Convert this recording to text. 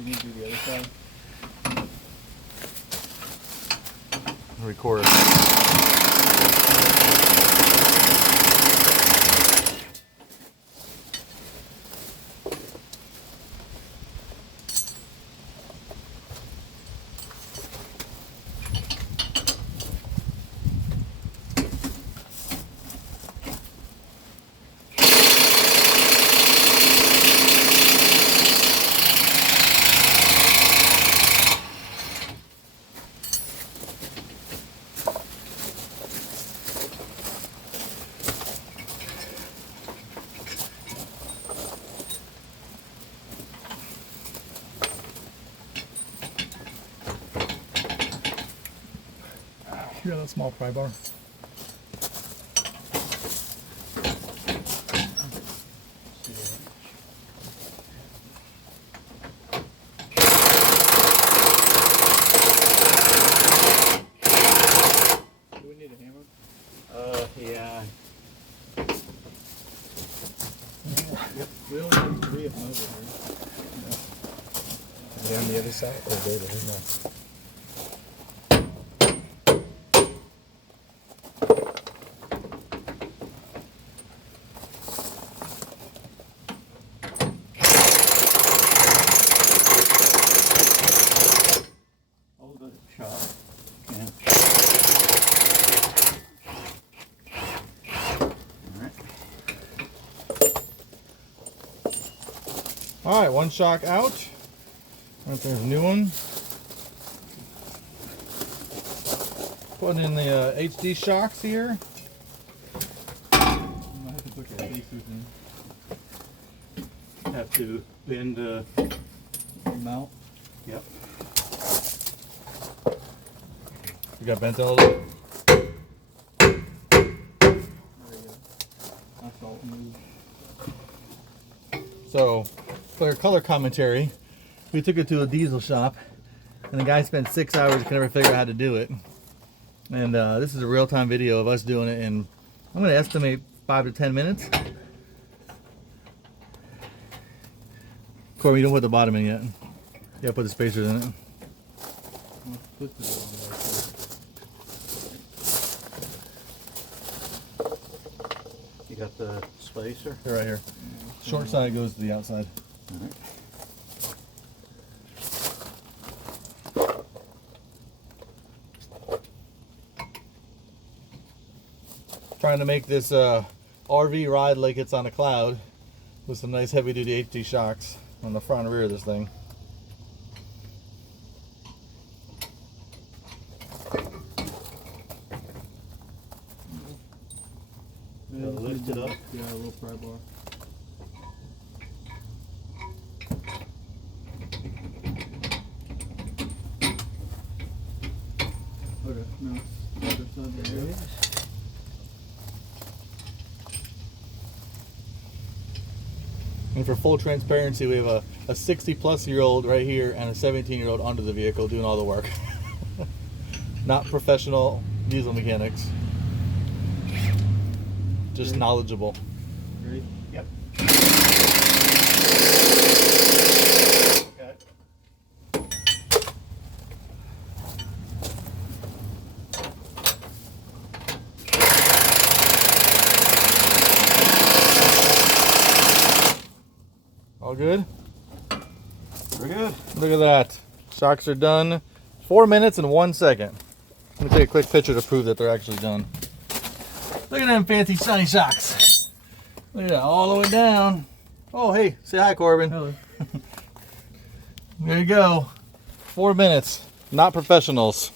You need to do the other side. Record. You got a small pry bar. Do we need a hammer? Yeah. Yep. We only have 3 of them over here. Are they on the other side or there? No. Hold the shot. Yeah. All right, one shock out. Right, there's a new one. Putting in the HD shocks here. I have to put your pieces in. Have to bend Mount. Yep. You got bent a little. There you go. That's all moved. So, for color commentary, we took it to a diesel shop, and the guy spent 6 hours and could never figure out how to do it. And this is a real-time video of us doing it in, I'm going to estimate 5 to 10 minutes. Corbin, you don't put the bottom in yet. You gotta put the spacers in it. You got the spacer? They're right here. Short side goes to the outside. All right. Trying to make this RV ride like it's on a cloud with some nice heavy duty HD shocks on the front and rear of this thing. Lift it up. Yeah, a little pry bar. Okay, no. Other side there it is. And for full transparency, we have a 60-plus-year-old right here and a 17-year-old under the vehicle doing all the work. Not professional diesel mechanics. Just knowledgeable. Ready? Yep. Okay. All good? We're good. Look at that. Shocks are done. 4 minutes and 1 second. Let me take a quick picture to prove that they're actually done. Look at them fancy shiny shocks. Look at that, all the way down. Oh, hey, say hi, Corbin. Hello. There you go. 4 minutes. Not professionals.